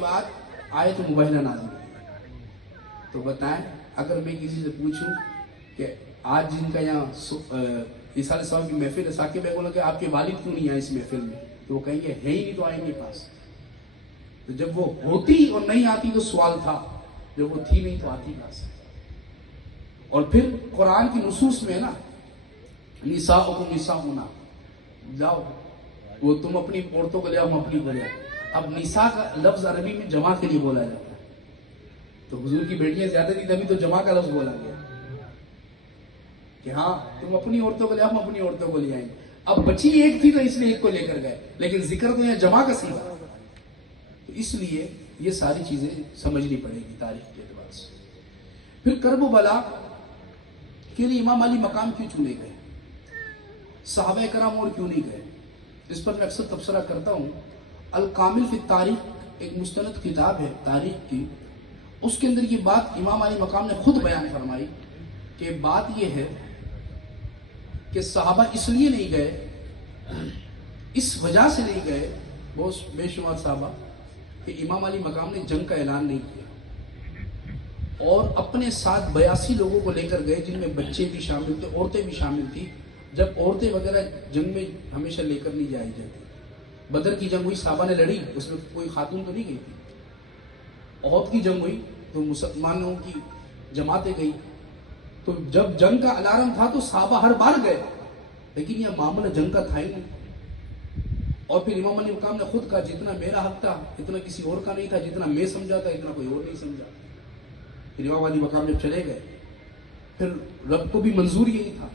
بعد آیت مبینہ نازل ہوئی۔ تو بتائیں اگر میں کسی سے پوچھوں کہ آج جن کا یہاں عیسیٰ صاحب کی محفل ہے، ثاقب بھائی بولا کہ آپ کے والد کیوں نہیں آئے اس محفل میں، تو وہ کہیں گے ہے ہی نہیں تو آئیں گے پاس۔ تو جب وہ ہوتی اور نہیں آتی تو سوال تھا، جب وہ تھی نہیں تو آتی کہاں سے؟ اور پھر قرآن کی نصوص میں ہے نا، نساؤکم نساؤنا، جاؤ وہ تم اپنی عورتوں کو لے آؤ، ہم اپنی کو لے آؤ۔ اب نساء کا لفظ عربی میں جمع کے لیے بولا جاتا ہے، تو حضور کی بیٹیاں زیادہ تھی تبھی تو جمع کا لفظ بولا گیا کہ ہاں تم اپنی عورتوں کو لے آؤ، ہم اپنی عورتوں کو لے آئیں گے۔ اب بچی ایک تھی تو اس لیے ایک کو لے کر گئے، لیکن ذکر تو یہاں جمع کا سیکھا، تو اس لیے یہ ساری چیزیں سمجھنی پڑے گی تاریخ کے اعتبار سے۔ پھر کرب و بلا کے لیے امام علی مقام کیوں چنے گئے، صحابہ کرام اور کیوں نہیں گئے؟ اس پر میں اکثر تبصرہ کرتا ہوں۔ الکامل فی التاریخ ایک مستند کتاب ہے تاریخ کی، اس کے اندر یہ بات امام علی مقام نے خود بیان فرمائی کہ بات یہ ہے کہ صحابہ اس لیے نہیں گئے، اس وجہ سے نہیں گئے بہت بے شمار صحابہ کہ امام علی مقام نے جنگ کا اعلان نہیں کیا، اور اپنے ساتھ 82 لوگوں کو لے کر گئے جن میں بچے بھی شامل تھے، عورتیں بھی شامل تھی۔ جب عورتیں وغیرہ جنگ میں ہمیشہ لے کر نہیں جائی جاتی، بدر کی جنگ ہوئی صحابہ نے لڑی، اس میں کوئی خاتون تو نہیں گئی تھی۔ احد کی جنگ ہوئی تو مسلمانوں کی جماعتیں گئی، تو جب جنگ کا الارم تھا تو صحابہ ہر بار گئے، لیکن یہ معاملہ جنگ کا تھا ہی نہیں۔ اور پھر امام علی مقام نے خود کہا جتنا میرا حق تھا اتنا کسی اور کا نہیں تھا، جتنا میں سمجھا تھا اتنا کوئی اور نہیں سمجھا۔ پھر امام علی مقام جب چلے گئے، پھر رب کو بھی منظور یہی تھا۔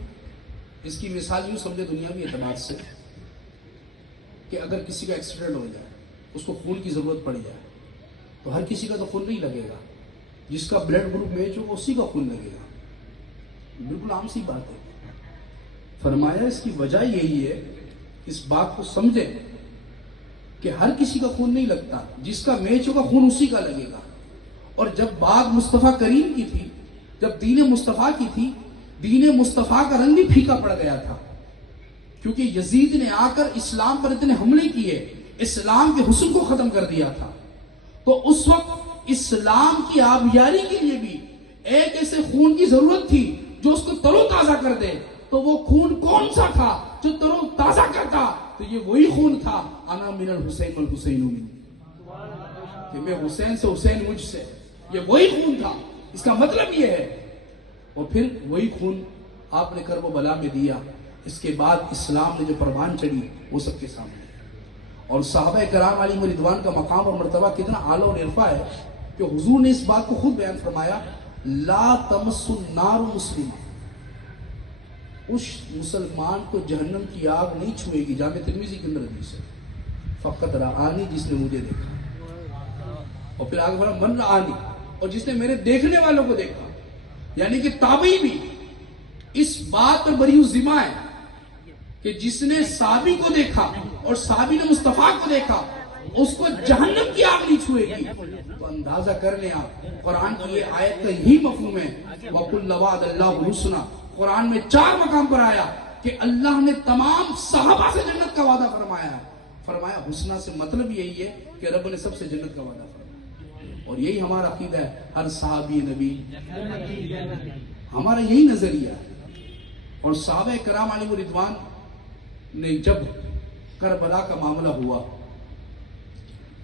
اس کی مثال یوں سمجھے دنیاوی اعتبار سے کہ اگر کسی کا ایکسیڈنٹ ہو جائے، اس کو خون کی ضرورت پڑ جائے، تو ہر کسی کا تو خون نہیں لگے گا، جس کا بلڈ گروپ میچ ہوگا اسی کا خون لگے گا، بالکل عام سی بات ہے۔ فرمایا اس کی وجہ یہی ہے، اس بات کو سمجھیں کہ ہر کسی کا خون نہیں لگتا، جس کا میچ ہوگا خون اسی کا لگے گا۔ اور جب بات مصطفیٰ کریم کی تھی، جب دین مصطفیٰ کی تھی، دین مصطفیٰ کا رنگ بھی پھیکا پڑ گیا تھا، کیونکہ یزید نے آ کر اسلام پر اتنے حملے کیے، اسلام کے حسن کو ختم کر دیا تھا۔ تو اس وقت اسلام کی آبیاری کے لیے بھی ایک ایسے خون کی ضرورت تھی جو اس کو ترو تازہ کر دے۔ تو وہ خون کون سا تھا جو ترو تازہ کرتا؟ تو یہ وہی خون تھا، انا من الحسین والحسین منی، کہ میں حسین سے، حسین مجھ سے، یہ وہی خون تھا۔ اس کا مطلب یہ ہے، اور پھر وہی خون آپ نے کرب و بلا میں دیا۔ اس کے بعد اسلام نے جو پروان چڑھی وہ سب کے سامنے ہے۔ اور صحابہ کرام علیہم رضوان کا مقام اور مرتبہ کتنا اعلیٰ اور عرفہ ہے کہ حضور نے اس بات کو خود بیان فرمایا، لا تمس النار مسلم، اس مسلمان کو جہنم کی آگ نہیں چھوئے گی، جامع ترمذی کے اندر حدیث ہے، فقط رآنی، جس نے مجھے دیکھا۔ اور پھر آگے بڑھا من رآنی، اور جس نے میرے دیکھنے والوں کو دیکھا، یعنی کہ تابعی بھی اس بات پر بری ذمہ ہے کہ جس نے صحابی کو دیکھا اور صحابی نے مصطفیٰ کو دیکھا، اس کو جہنم کی آگ نہیں چھوئے گی۔ تو اندازہ کر لیں آپ، قرآن کی یہ آیت کا یہی مفہوم ہے، وَقُلْ وَعَدَ اللَّهُ الْحُسْنَى۔ قرآن میں 4 مقام پر آیا کہ اللہ نے تمام صحابہ سے جنت کا وعدہ فرمایا ہے۔ فرمایا حسنہ سے مطلب یہی ہے کہ رب نے سب سے جنت کا وعدہ فرمایا، اور یہی ہمارا عقیدہ ہے، ہر صحابی نبی، ہمارا یہی نظریہ ہے۔ اور صحابہ کرام علیہم رضوان نے جب کربلا کا معاملہ ہوا،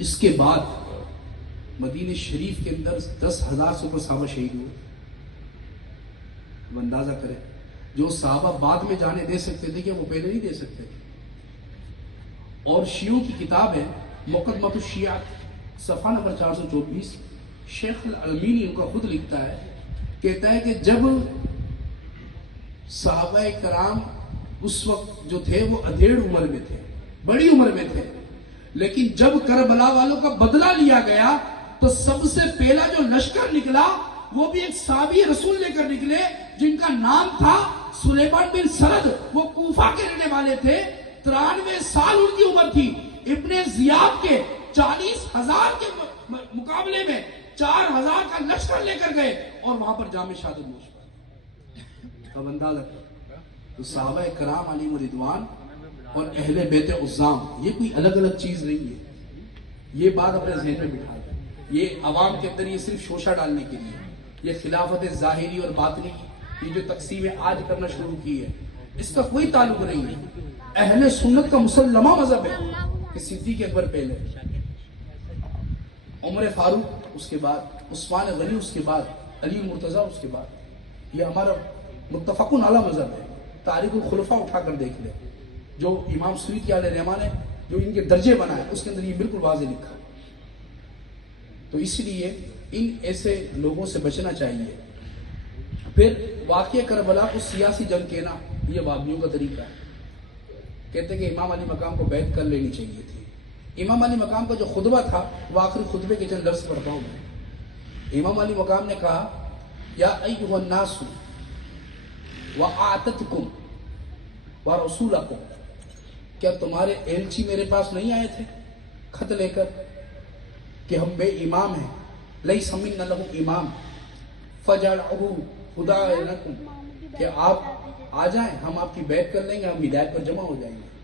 اس کے بعد مدینہ شریف کے اندر 10,000 سے اوپر صحابہ شہید ہوئے۔ اب اندازہ کریں، جو صحابہ بعد میں جانے دے سکتے تھے کہ وہ پہلے نہیں دے سکتے تھے۔ اور شیعوں کی کتاب ہے مقدمۃ الشیعہ، صفحہ نمبر 424، شیخ العلمینی ان کا خود لکھتا ہے، کہتا ہے کہ جب صحابہ کرام اس وقت جو تھے وہ ادھیڑ عمر میں تھے، بڑی عمر میں تھے، لیکن جب کربلا والوں کا بدلہ لیا گیا تو سب سے پہلا جو لشکر نکلا وہ بھی ایک صحابی رسول لے کر نکلے جن کا نام تھا سلیمان بن سرد۔ وہ کوفہ کے رہنے والے تھے، 93 سال ان کی عمر تھی۔ ابن زیاد کے 40,000 کے مقابلے میں 4,000 کا لشکر لے کر گئے اور وہاں پر جام شہادت نوش پڑے۔ اب اندازہ کرو، تو صحابہ کرام علیہم رضوان اور اہل بیت عظام، یہ کوئی الگ الگ چیز نہیں ہے، یہ بات اپنے ذہن میں بٹھا دیں۔ یہ عوام کے اندر یہ صرف شوشہ ڈالنے کے لیے، یہ خلافت ظاہری اور باطنی کی یہ جو تقسیم آج کرنا شروع کی ہے، اس کا کوئی تعلق نہیں ہے۔ اہل سنت کا مسلمہ مذہب ہے کہ صدیق اکبر پہلے، عمر فاروق اس کے بعد، عثمان غنی اس کے بعد، علی مرتضیٰ اس کے بعد۔ یہ ہمارا متفقن علی مذہب ہے۔ تاریخ الخلفاء اٹھا کر دیکھ لیں، جو امام سیوطی علیہ الرحمٰن نے جو ان کے درجے بنائے اس کے اندر یہ بالکل واضح لکھا۔ تو اس لیے ان ایسے لوگوں سے بچنا چاہیے۔ پھر واقعہ کربلا کو سیاسی جنگ کہنا یہ وہابیوں کا طریقہ ہے۔ کہتے ہیں کہ امام علی مقام کو بیعت کر لینی چاہیے تھی۔ امام علی مقام کا جو خطبہ تھا وہ آخری خطبے کے چند لفظ پڑھتا ہوں میں۔ امام علی مقام نے کہا یا ایھا الناس وآتتکم ورسولکم، کیا تمہارے ایلچی میرے پاس نہیں آئے تھے خط لے کر کہ ہم بے امام ہیں، لیس منا لہ امام فجعلہ ہدی لکم، کہ آپ آ جائیں ہم آپ کی بیعت کر لیں گے، ہم ہدایت پر جمع ہو جائیں گے۔